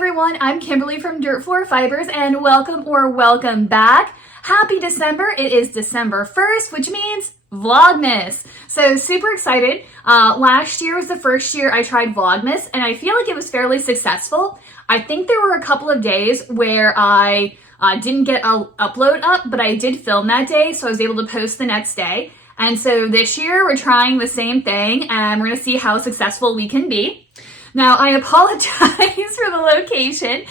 everyone, I'm Kimberly from Dirt Floor Fibers and welcome back. Happy December. It is December 1st, which means Vlogmas. So super excited. Last year was the first year I tried Vlogmas and I feel like it was fairly successful. I think there were a couple of days where I didn't get a upload up, but I did film that day, so I was able to post the next day. And so this year we're trying the same thing and we're going to see how successful we can be. Now, I apologize for the location.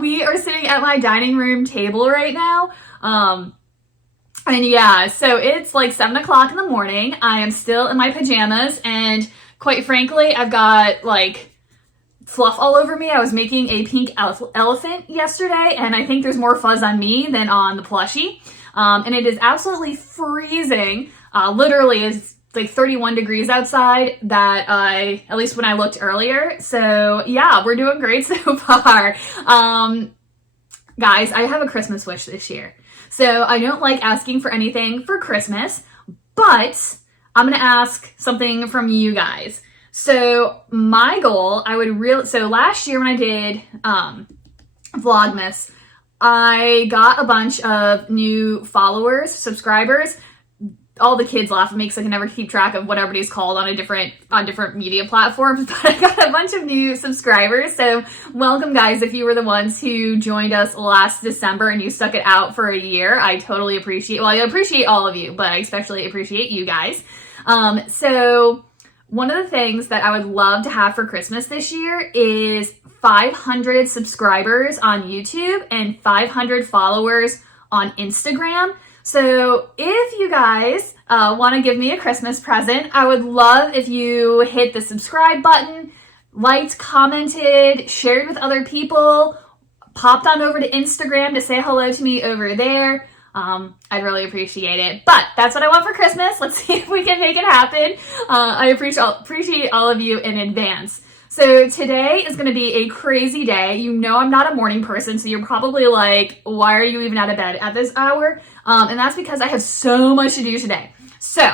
We are sitting at my dining room table right now. And yeah, so it's like 7 o'clock in the morning. I am still in my pajamas and quite frankly, I've got like fluff all over me. I was making a pink elephant yesterday and I think there's more fuzz on me than on the plushie. And it is absolutely freezing. Literally is like 31 degrees outside at least when I looked earlier. So yeah, we're doing great so far. Guys, I have a Christmas wish this year. So I don't like asking for anything for Christmas, but I'm going to ask something from you guys. So my goal, so last year when I did Vlogmas, I got a bunch of new followers, subscribers. All the kids laugh at me because I can never keep track of what everybody's called on different media platforms, but I got a bunch of new subscribers. So welcome guys, if you were the ones who joined us last December and you stuck it out for a year. I totally appreciate, well, I appreciate all of you, but I especially appreciate you guys. So one of the things that I would love to have for Christmas this year is 500 subscribers on YouTube and 500 followers on Instagram. So if you guys want to give me a Christmas present, I would love if you hit the subscribe button, liked, commented, shared with other people, popped on over to Instagram to say hello to me over there. I'd really appreciate it. But that's what I want for Christmas. Let's see if we can make it happen. I appreciate all of you in advance. So today is going to be a crazy day. You know I'm not a morning person, so you're probably like, why are you even out of bed at this hour? And that's because I have so much to do today. So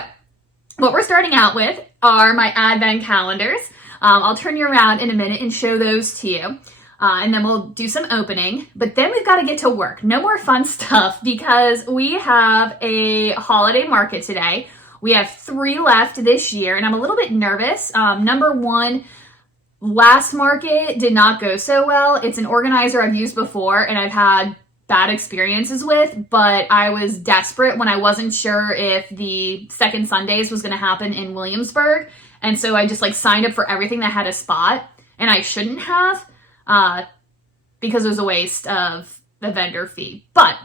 what we're starting out with are my advent calendars. I'll turn you around in a minute and show those to you. And then we'll do some opening. But then we've got to get to work. No more fun stuff because we have a holiday market today. We have 3 left this year, and I'm a little bit nervous. Number one, last market did not go so well. It's an organizer I've used before and I've had bad experiences with, but I was desperate when I wasn't sure if the second Sundays was going to happen in Williamsburg. And so I just like signed up for everything that had a spot, and I shouldn't have because it was a waste of the vendor fee. But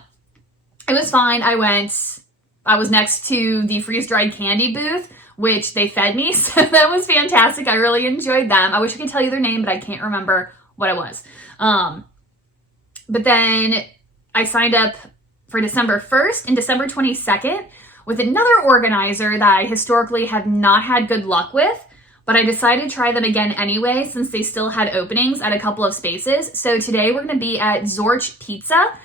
it was fine. I was next to the freeze-dried candy booth, which they fed me, so that was fantastic. I really enjoyed them. I wish I could tell you their name, but I can't remember what it was. But then I signed up for December 1st and December 22nd with another organizer that I historically have not had good luck with, but I decided to try them again anyway since they still had openings at a couple of spaces. So today we're going to be at Zorch Pizza,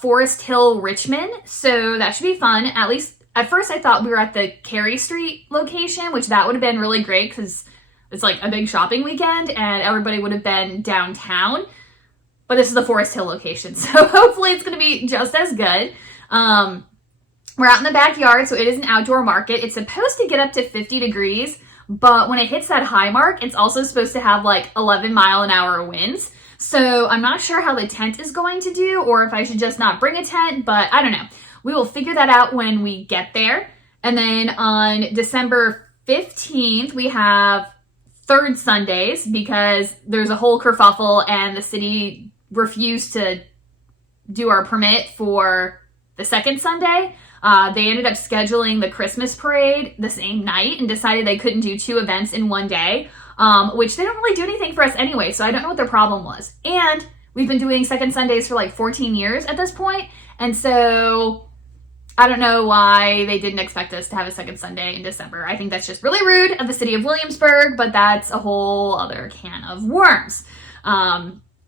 Forest Hill, Richmond. So that should be fun. At least at first I thought we were at the Cary Street location, which that would have been really great because it's like a big shopping weekend and everybody would have been downtown. But this is the Forest Hill location, so hopefully it's going to be just as good. We're out in the backyard, so it is an outdoor market. It's supposed to get up to 50 degrees, but when it hits that high mark, it's also supposed to have like 11-mile-an-hour winds. So I'm not sure how the tent is going to do or if I should just not bring a tent, but I don't know. We will figure that out when we get there. And then on December 15th, we have third Sundays because there's a whole kerfuffle and the city refused to do our permit for the second Sunday. They ended up scheduling the Christmas parade the same night and decided they couldn't do 2 events in one day, which they don't really do anything for us anyway, so I don't know what their problem was. And we've been doing second Sundays for like 14 years at this point, and so I don't know why they didn't expect us to have a second Sunday in December. I think that's just really rude of the city of Williamsburg, but that's a whole other can of worms.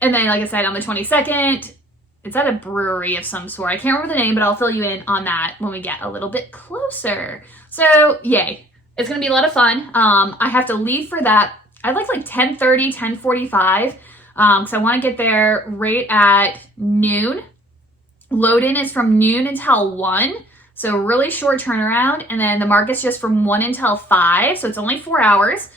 And then, like I said, on the 22nd, it's at a brewery of some sort. I can't remember the name, but I'll fill you in on that when we get a little bit closer. So, yay. It's going to be a lot of fun. I have to leave for that. I like 10:30, 10:45. because I want to get there right at noon. Load in is from noon until 1. So really short turnaround. And then the market's just from 1 until 5. So it's only 4 hours.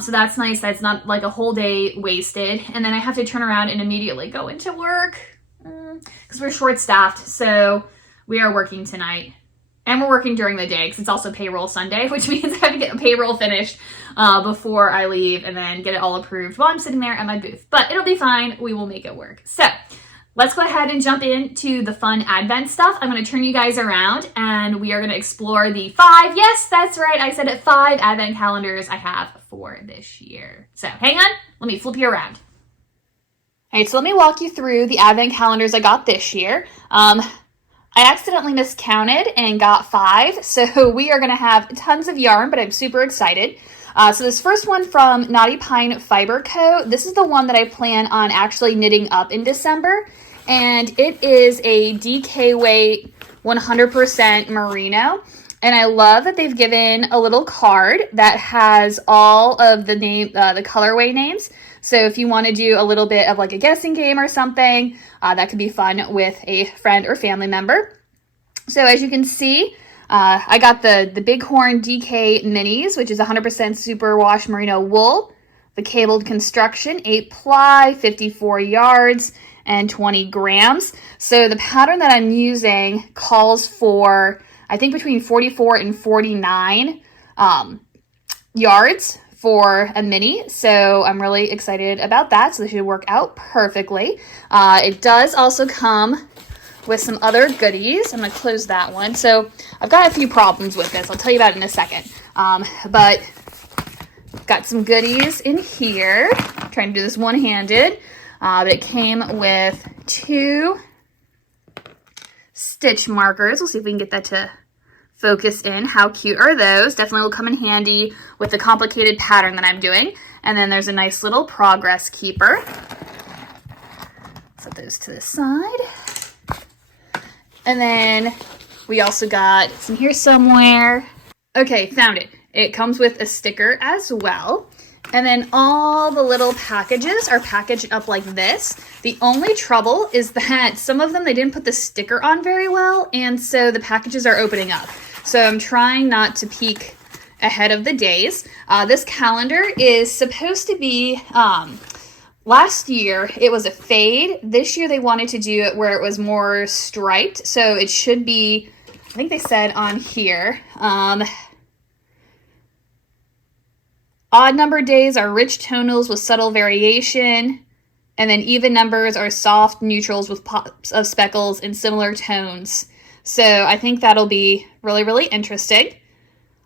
So that's nice. That's not like a whole day wasted. And then I have to turn around and immediately go into work because we're short staffed. So we are working tonight. And we're working during the day because it's also payroll Sunday, which means I have to get payroll finished before I leave and then get it all approved while I'm sitting there at my booth. But it'll be fine. We will make it work. So let's go ahead and jump into the fun Advent stuff. I'm going to turn you guys around and we are going to explore the 5, yes, that's right, I said it, 5 Advent calendars I have for this year. So hang on, let me flip you around. All right, so let me walk you through the Advent calendars I got this year. I accidentally miscounted and got 5, so we are going to have tons of yarn, but I'm super excited. So this first one from Knotty Pine Fiber Co. This is the one that I plan on actually knitting up in December, and it is a DK weight 100% merino. And I love that they've given a little card that has all of the the colorway names. So if you want to do a little bit of like a guessing game or something, that could be fun with a friend or family member. So as you can see, I got the Bighorn DK Minis, which is 100% superwash merino wool, the cabled construction, 8-ply, 54 yards, and 20 grams. So the pattern that I'm using calls for, I think, between 44 and 49 yards for a mini. So I'm really excited about that. So this should work out perfectly. It does also come with some other goodies. I'm going to close that one. So I've got a few problems with this. I'll tell you about it in a second. But got some goodies in here. I'm trying to do this one-handed. But it came with 2 stitch markers. We'll see if we can get that to focus in. How cute are those? Definitely will come in handy with the complicated pattern that I'm doing. And then there's a nice little progress keeper. Set those to the side. And then we also got some here somewhere. Okay, found it. It comes with a sticker as well. And then all the little packages are packaged up like this. The only trouble is that some of them, they didn't put the sticker on very well, and so the packages are opening up. So I'm trying not to peek ahead of the days. This calendar is supposed to be, last year it was a fade. This year they wanted to do it where it was more striped. So it should be, I think they said on here, odd number days are rich tonals with subtle variation. And then even numbers are soft neutrals with pops of speckles in similar tones. So I think that'll be really, really interesting.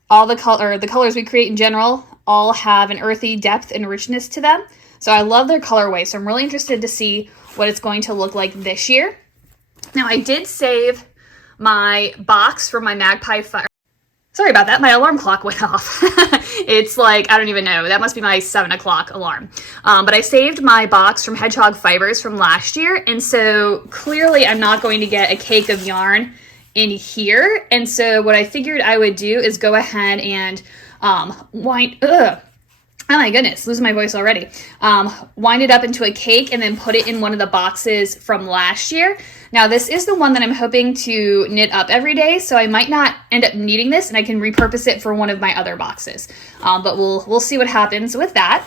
All the colors we create in general all have an earthy depth and richness to them. So I love their colorway. So I'm really interested to see what it's going to look like this year. Now I did save my box from my Magpie Fire. Sorry about that. My alarm clock went off. It's like, I don't even know. That must be my 7 o'clock alarm. But I saved my box from Hedgehog Fibers from last year. And so clearly I'm not going to get a cake of yarn in here. And so what I figured I would do is go ahead and wind, oh my goodness, losing my voice already. Wind it up into a cake and then put it in one of the boxes from last year. Now this is the one that I'm hoping to knit up every day, so I might not end up needing this and I can repurpose it for one of my other boxes. But we'll see what happens with that.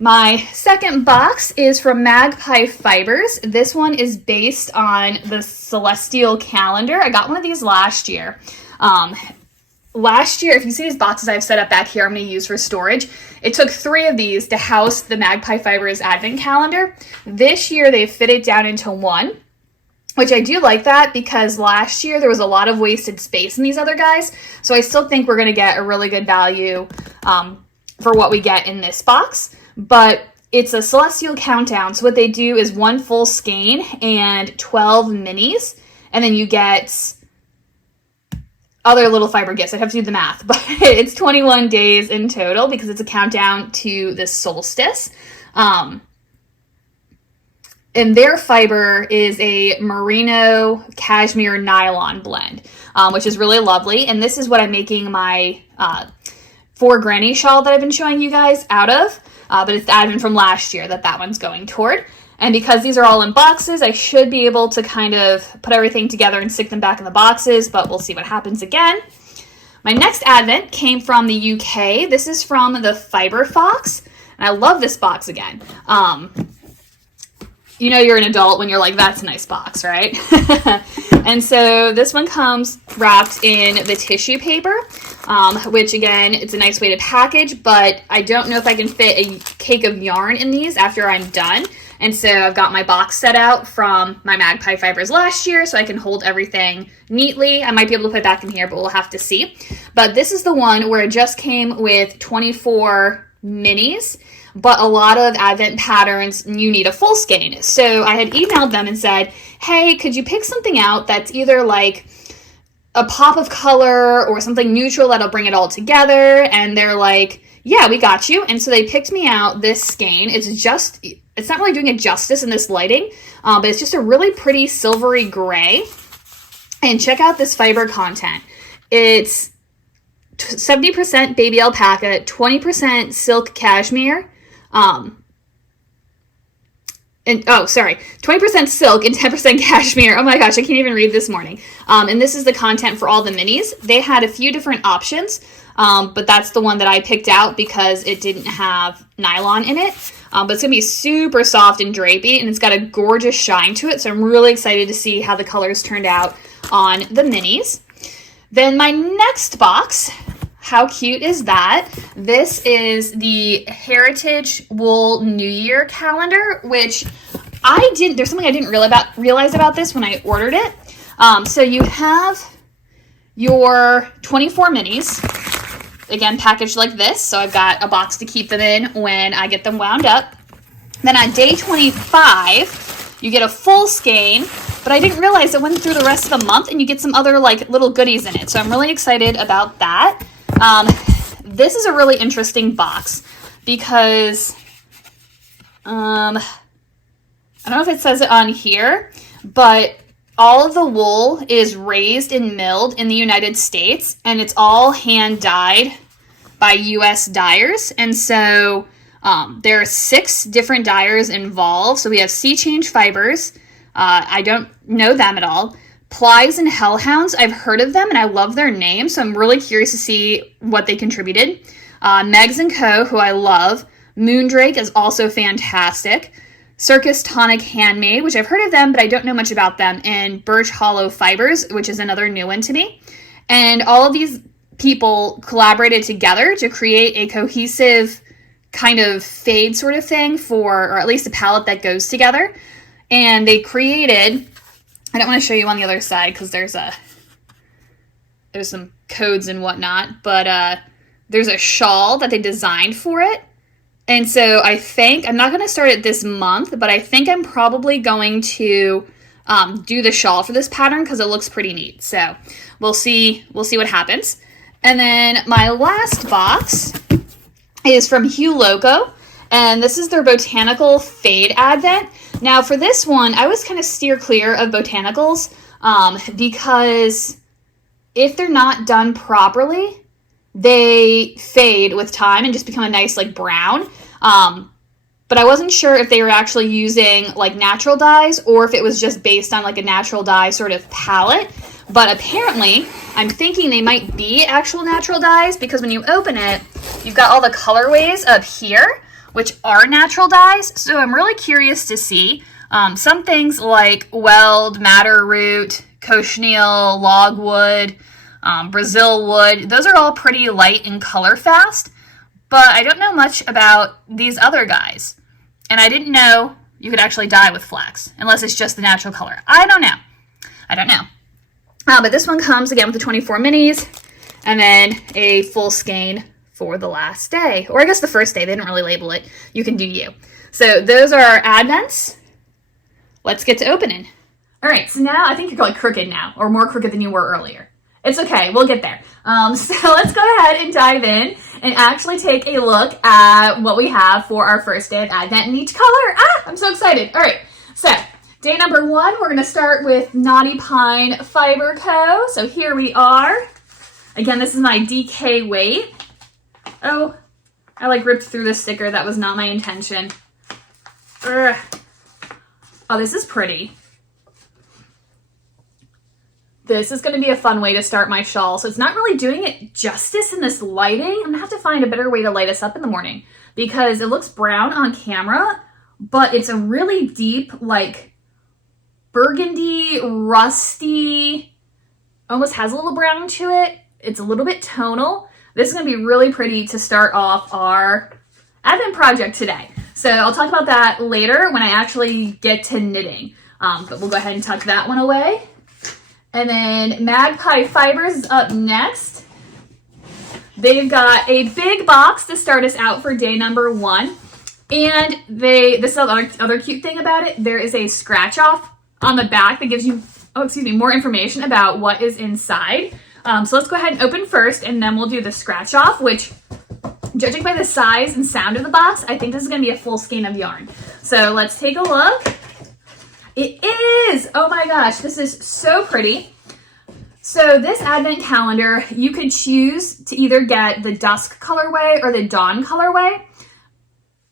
My second box is from Magpie Fibers. This one is based on the Celestial Calendar. I got one of these last year. Last year, if you see these boxes I've set up back here, I'm going to use for storage. It took 3 of these to house the Magpie Fibers Advent Calendar. This year, they've fit it down into 1, which I do like that because last year there was a lot of wasted space in these other guys. So I still think we're going to get a really good value for what we get in this box. But it's a Celestial Countdown. So what they do is 1 full skein and 12 minis. And then you get other little fiber gifts. I'd have to do the math, but it's 21 days in total because it's a countdown to the solstice. And their fiber is a merino cashmere nylon blend, which is really lovely. And this is what I'm making my 4 granny shawl that I've been showing you guys out of. but it's the advent from last year that one's going toward. And because these are all in boxes, I should be able to kind of put everything together and stick them back in the boxes, but we'll see what happens again. My next advent came from the UK. This is from the Fiber Fox, and I love this box again. You know you're an adult when you're like, that's a nice box, right? And so this one comes wrapped in the tissue paper, which again, it's a nice way to package, but I don't know if I can fit a cake of yarn in these after I'm done. And so I've got my box set out from my Magpie fibers last year so I can hold everything neatly. I might be able to put it back in here, but we'll have to see. But this is the one where it just came with 24 minis, but a lot of advent patterns, you need a full skein. So I had emailed them and said, hey, could you pick something out that's either like a pop of color or something neutral that'll bring it all together? And they're like, yeah, we got you. And so they picked me out this skein. It's not really doing it justice in this lighting, but it's just a really pretty silvery gray. And check out this fiber content. It's 70% baby alpaca, 20% silk cashmere, 20% silk and 10% cashmere. Oh my gosh, I can't even read this morning. And this is the content for all the minis. They had a few different options, but that's the one that I picked out because it didn't have nylon in it. But it's going to be super soft and drapey, and it's got a gorgeous shine to it. So I'm really excited to see how the colors turned out on the minis. Then my next box, how cute is that? This is the Heritage Wool New Year calendar, which there's something I didn't realize about this when I ordered it. So you have your 24 minis, again, packaged like this. So I've got a box to keep them in when I get them wound up. Then on day 25, you get a full skein, but I didn't realize it went through the rest of the month and you get some other like little goodies in it. So I'm really excited about that. This is a really interesting box because, I don't know if it says it on here, but all of the wool is raised and milled in the United States, and it's all hand dyed by U.S. dyers. And so there are 6 different dyers involved. So we have Sea Change Fibers. I don't know them at all. Plies and Hellhounds, I've heard of them and I love their name, so I'm really curious to see what they contributed. Megs & Co., who I love. Moondrake is also fantastic. Circus Tonic Handmade, which I've heard of them, but I don't know much about them. And Birch Hollow Fibers, which is another new one to me. And all of these people collaborated together to create a cohesive kind of fade sort of thing or at least a palette that goes together. And they created, I don't want to show you on the other side because there's some codes and whatnot, but there's a shawl that they designed for it. And so I'm not going to start it this month, but I think I'm probably going to do the shawl for this pattern because it looks pretty neat. So we'll see what happens. And then my last box is from Hue Loco, and this is their Botanical Fade Advent. Now for this one, I was kind of steer clear of botanicals because if they're not done properly, they fade with time and just become a nice like brown. But I wasn't sure if they were actually using like natural dyes or if it was just based on like a natural dye sort of palette. But apparently, I'm thinking they might be actual natural dyes because when you open it, you've got all the colorways up here, which are natural dyes. So I'm really curious to see some things like weld, madder root, cochineal, logwood, Brazil wood. Those are all pretty light and color fast, but I don't know much about these other guys. And I didn't know you could actually dye with flax unless it's just the natural color. I don't know. But this one comes again with the 24 minis and then a full skein for the last day, or I guess the first day. They didn't really label it. You can do you. So those are our advents. Let's get to opening. All right, so now I think you're like crooked now, or more crooked than you were earlier. It's okay, we'll get there. So let's go ahead and dive in and actually take a look at what we have for our first day of Advent in each color. I'm so excited. All right, so day number 1, we're gonna start with Knotty Pine Fiber Co. So here we are. Again, this is my DK weight. Oh, I like ripped through the sticker. That was not my intention. Ugh. Oh, this is pretty. This is going to be a fun way to start my shawl. So it's not really doing it justice in this lighting. I'm going to have to find a better way to light us up in the morning because it looks brown on camera, but it's a really deep, like burgundy, rusty, almost has a little brown to it. It's a little bit tonal. This is going to be really pretty to start off our advent project today. So I'll talk about that later when I actually get to knitting. But we'll go ahead and tuck that one away. And then Magpie Fibers is up next. They've got a big box to start us out for day number 1. And this is the other cute thing about it. There is a scratch off on the back that gives you, more information about what is inside. So let's go ahead and open first, and then we'll do the scratch off, which, judging by the size and sound of the box, I think this is going to be a full skein of yarn. So let's take a look. It is! Oh my gosh, this is so pretty. So this advent calendar, you could choose to either get the dusk colorway or the dawn colorway.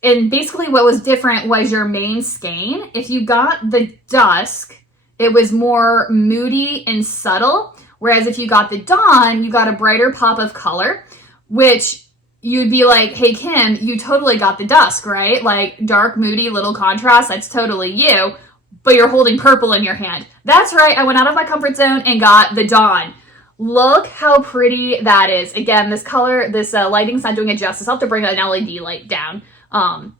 And basically what was different was your main skein. If you got the dusk, it was more moody and subtle. Whereas if you got the dawn, you got a brighter pop of color, which you'd be like, hey, Kim, you totally got the dusk, right? Like dark, moody, little contrast, that's totally you. But you're holding purple in your hand. That's right, I went out of my comfort zone and got the dawn. Look how pretty that is. Again, this color, this lighting's not doing it justice. I'll have to bring an LED light down and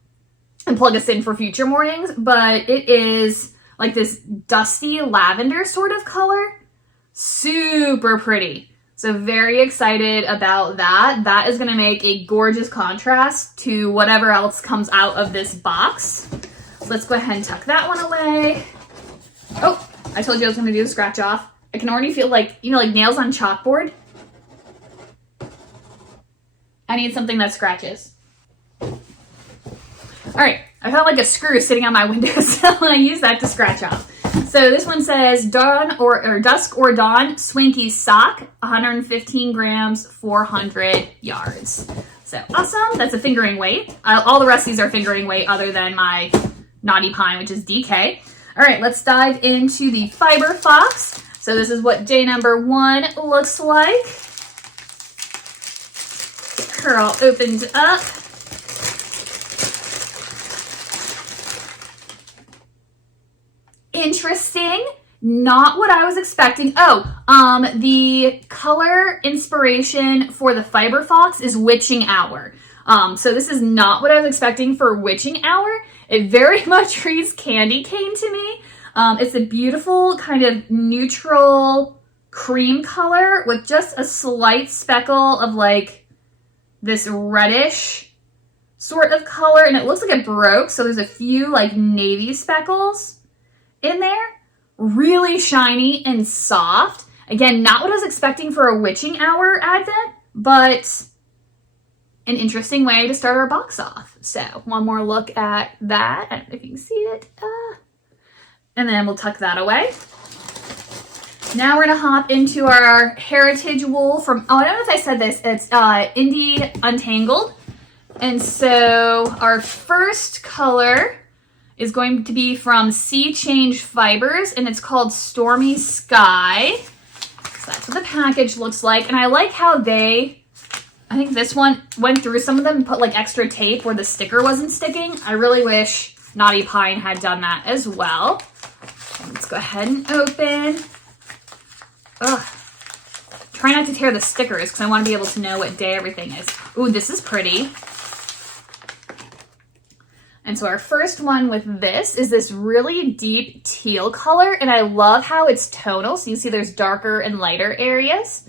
plug us in for future mornings. But it is like this dusty lavender sort of color. Super pretty. So very excited about that. That is going to make a gorgeous contrast to whatever else comes out of this box. Let's go ahead and tuck that one away. Oh, I told you I was going to do the scratch off. I can already feel like, like nails on chalkboard. I need something that scratches. All right, I felt like a screw sitting on my window, so I use that to scratch off. So this one says dawn or dusk or dawn swanky sock, 115 grams, 400 yards. So awesome. That's a fingering weight. All the rest of these are fingering weight other than my Naughty Pine, which is DK. All right, let's dive into the Fiber Fox. So this is what day number 1 looks like. Get her all opened up. Interesting. Not what I was expecting. The color inspiration for the Fiber Fox is Witching Hour. So this is not what I was expecting for Witching Hour. It very much reads Candy Cane to me. It's a beautiful kind of neutral cream color with just a slight speckle of like this reddish sort of color. And it looks like it broke. So there's a few like navy speckles in there. Really shiny and soft. Again, not what I was expecting for a Witching Hour advent, but an interesting way to start our box off. So one more look at that. I don't know if you can see it. And then we'll tuck that away. Now we're gonna hop into our heritage wool from, I don't know if I said this, it's Indie Untangled. And so our first color is going to be from Sea Change Fibers, and it's called Stormy Sky. So that's what the package looks like. And I like how I think this one went through some of them and put like extra tape where the sticker wasn't sticking. I really wish Naughty Pine had done that as well. Let's go ahead and open. Ugh. Try not to tear the stickers because I want to be able to know what day everything is. Ooh, this is pretty. And so our first one with this is this really deep teal color, and I love how it's tonal. So you see there's darker and lighter areas.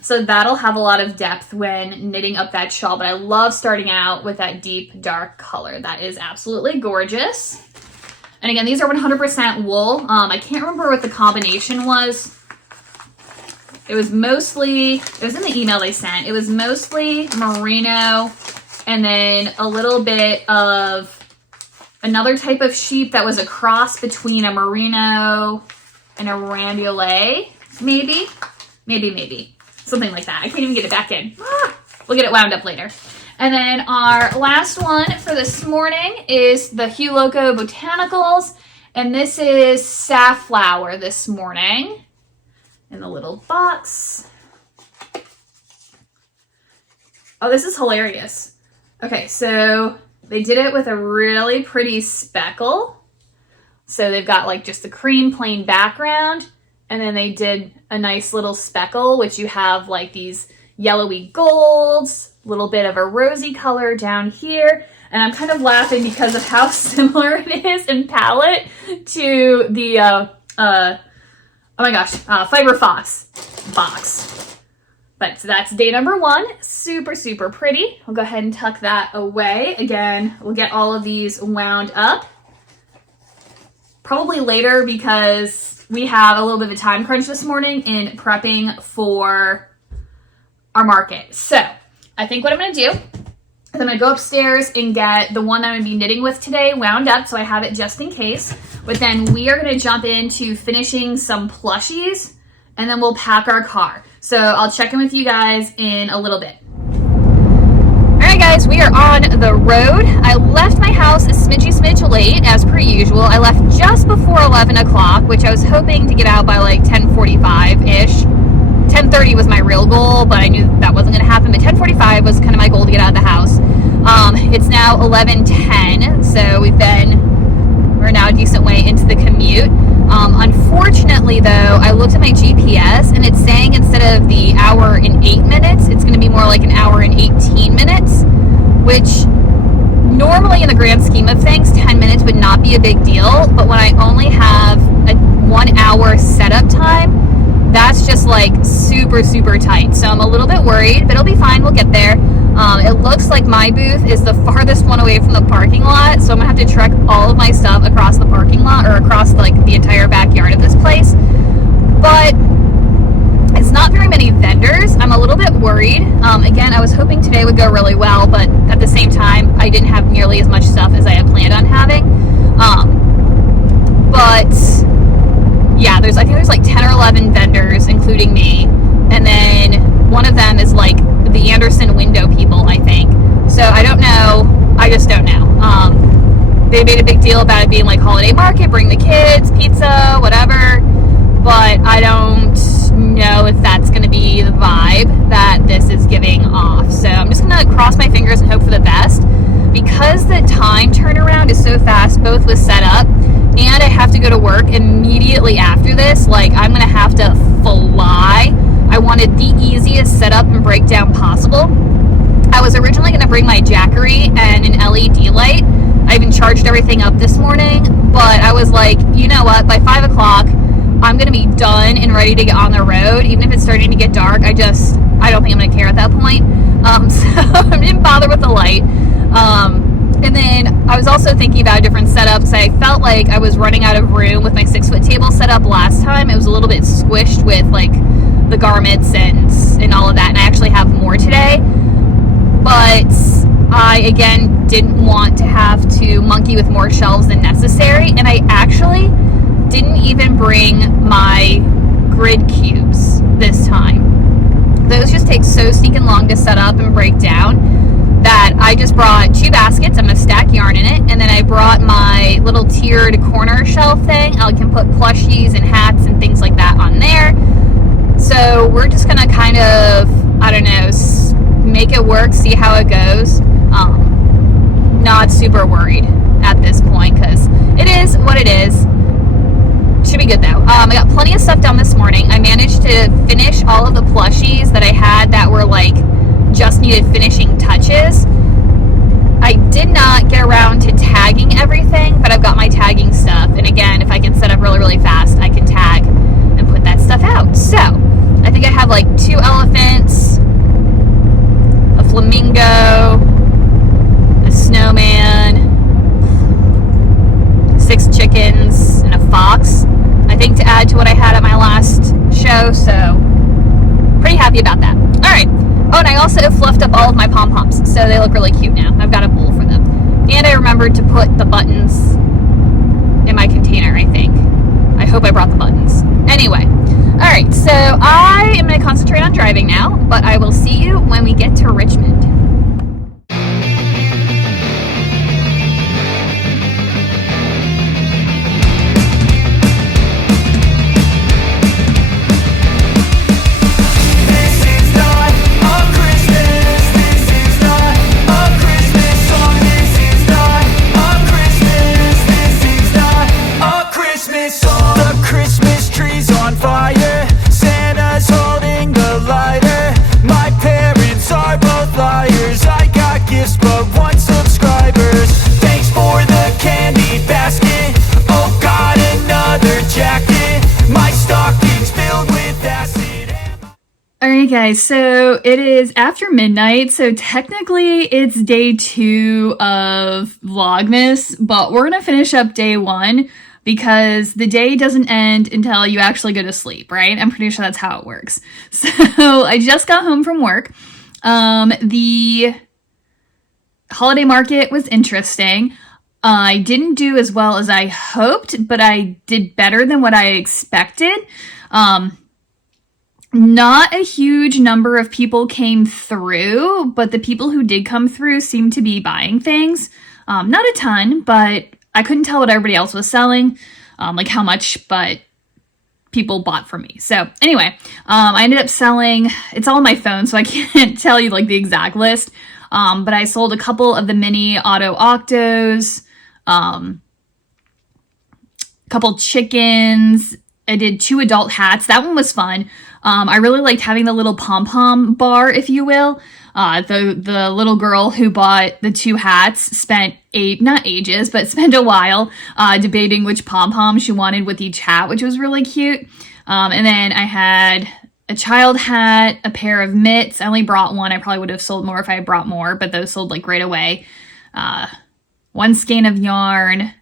So that'll have a lot of depth when knitting up that shawl, but I love starting out with that deep, dark color. That is absolutely gorgeous. And again, these are 100% wool. I can't remember what the combination was. It was in the email they sent. It was mostly merino and then a little bit of another type of sheep that was a cross between a merino and a rambouillet, maybe. Something like that. I can't even get it back in. We'll get it wound up later. And then our last one for this morning is the Hue Loco Botanicals. And this is safflower this morning in the little box. Oh, this is hilarious. Okay, so they did it with a really pretty speckle. So they've got like just the cream plain background, and then they did a nice little speckle, which you have like these yellowy golds, a little bit of a rosy color down here. And I'm kind of laughing because of how similar it is in palette to the, Fiber Fox box. But so that's day number 1. Super, super pretty. We'll go ahead and tuck that away. Again, we'll get all of these wound up. Probably later because we have a little bit of a time crunch this morning in prepping for our market. So I think what I'm going to do is I'm going to go upstairs and get the one that I'm going to be knitting with today wound up so I have it just in case. But then we are going to jump into finishing some plushies and then we'll pack our car. So I'll check in with you guys in a little bit. Alright guys, we are on the road. I left my house a smidge late as per usual. I left just before 11 o'clock, which I was hoping to get out by like 10:45-ish. 10:30 was my real goal, but I knew that wasn't going to happen. But 10:45 was kind of my goal to get out of the house. It's now 11:10, so we're now a decent way into the commute. Unfortunately, though, I looked at my GPS and it's saying instead of the hour and 8 minutes, it's going to be more like an hour and 18 minutes, which normally in the grand scheme of things, 10 minutes would not be a big deal. But when I only have a 1 hour setup time, that's just like super, super tight. So I'm a little bit worried, but it'll be fine. We'll get there. It looks like my booth is the farthest one away from the parking lot. So I'm gonna have to trek all of my stuff across the parking lot or across like the entire backyard of this place. But it's not very many vendors. I'm a little bit worried. Again, I was hoping today would go really well, but at the same time, I didn't have nearly as much stuff as I had planned on having. But yeah, I think there's like 10 or 11 vendors, including me. And then one of them is like the Anderson window people, I think. So I don't know. I just don't know. They made a big deal about it being like holiday market, bring the kids, pizza, whatever. But I don't know if that's going to be the vibe that this is giving off. So I'm just going to cross my fingers and hope for the best. Because the time turnaround is so fast, both with setup and I have to go to work immediately after this, like I'm going to have to fly. I wanted the easiest setup and breakdown possible. I was originally going to bring my Jackery and an LED light. I even charged everything up this morning, but I was like, you know what, by 5 o'clock, I'm going to be done and ready to get on the road. Even if it's starting to get dark, I don't think I'm going to care at that point. So I didn't bother with the light. And then I was also thinking about a different setup because I felt like I was running out of room with my 6-foot table set up last time. It was a little bit squished with like the garments and all of that, and I actually have more today. But I, again, didn't want to have to monkey with more shelves than necessary, and I actually didn't even bring my grid cubes this time. Those just take so sneaking long to set up and break down that I just brought 2 baskets. I'm going to stack yarn in it, and then I brought my little tiered corner shelf thing. I can put plushies and hats and things like that on there. So we're just going to kind of, I don't know, make it work, see how it goes. Not super worried at this point because it is what it is. Should be good though. I got plenty of stuff done this morning. I managed to finish all of the plushies that I had that were like just needed finishing touches. I did not get around to tagging everything, but I've got my tagging stuff. And again, if I can set up really, really fast, I can tag and put that stuff out. So I think I have like 2 elephants, a flamingo, a snowman, 6 chickens, and a fox, I think, to add to what I had at my last show. So pretty happy about that. All right. Oh, and I also fluffed up all of my pom-poms, so they look really cute now. I've got a bowl for them. And I remembered to put the buttons in my container, I think. I hope I brought the buttons. Anyway, all right, so I am going to concentrate on driving now, but I will see you when we get to Richmond. guys, so it is after midnight, so technically it's day 2 of Vlogmas, but we're gonna finish up day 1 because the day doesn't end until you actually go to sleep, right? I'm pretty sure that's how it works. So I just got home from work. The holiday market was interesting. I didn't do as well as I hoped, but I did better than what I expected. Not a huge number of people came through, but the people who did come through seemed to be buying things. Not a ton, but I couldn't tell what everybody else was selling, like how much, but people bought from me. So anyway, I ended up selling, it's all on my phone, so I can't tell you like the exact list, but I sold a couple of the mini auto octos, couple chickens. I did 2 adult hats. That one was fun. I really liked having the little pom-pom bar, if you will. The little girl who bought the 2 hats spent spent a while debating which pom-pom she wanted with each hat, which was really cute. And then I had a child hat, a pair of mitts. I only brought one. I probably would have sold more if I had brought more, but those sold like right away. 1 skein of yarn.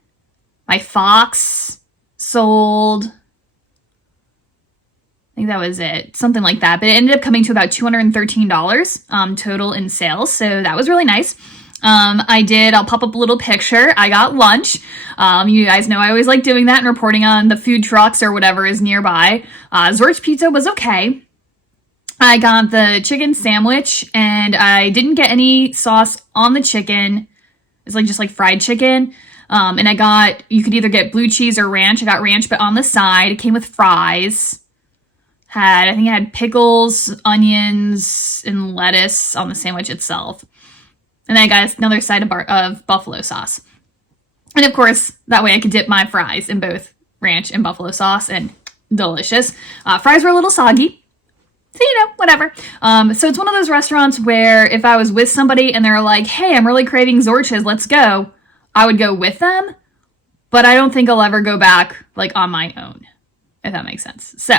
My fox sold. I think that was it, something like that. But it ended up coming to about $213 total in sales, so that was really nice. I'll pop up a little picture. I got lunch. You guys know I always like doing that and reporting on the food trucks or whatever is nearby. Zorch Pizza was okay. I got the chicken sandwich, and I didn't get any sauce on the chicken. It's like just like fried chicken. And you could either get blue cheese or ranch. I got ranch, but on the side. It came with fries. I think I had pickles, onions, and lettuce on the sandwich itself. And then I got another side of buffalo sauce. And of course, that way I could dip my fries in both ranch and buffalo sauce, and delicious. Fries were a little soggy. So, whatever. So it's one of those restaurants where if I was with somebody and they're like, hey, I'm really craving Zorch's, let's go, I would go with them. But I don't think I'll ever go back like on my own, if that makes sense. So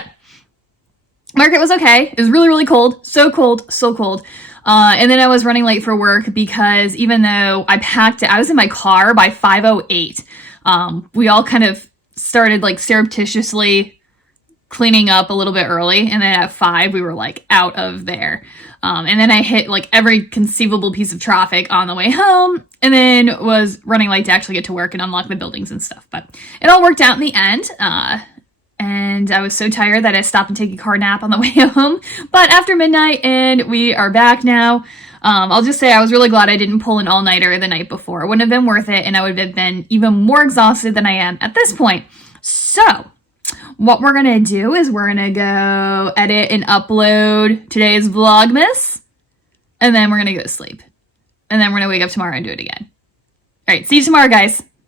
market was okay. It was really, really cold. So cold, so cold. And then I was running late for work because even though I was in my car by 5:08. We all kind of started like surreptitiously cleaning up a little bit early. And then at 5, we were like out of there. And then I hit like every conceivable piece of traffic on the way home, and then was running late to actually get to work and unlock the buildings and stuff. But it all worked out in the end. And I was so tired that I stopped and take a car nap on the way home. But after midnight, and we are back now. I'll just say I was really glad I didn't pull an all-nighter the night before. It wouldn't have been worth it, and I would have been even more exhausted than I am at this point. So what we're going to do is we're going to go edit and upload today's Vlogmas, and then we're going to go to sleep. And then we're going to wake up tomorrow and do it again. All right, see you tomorrow, guys.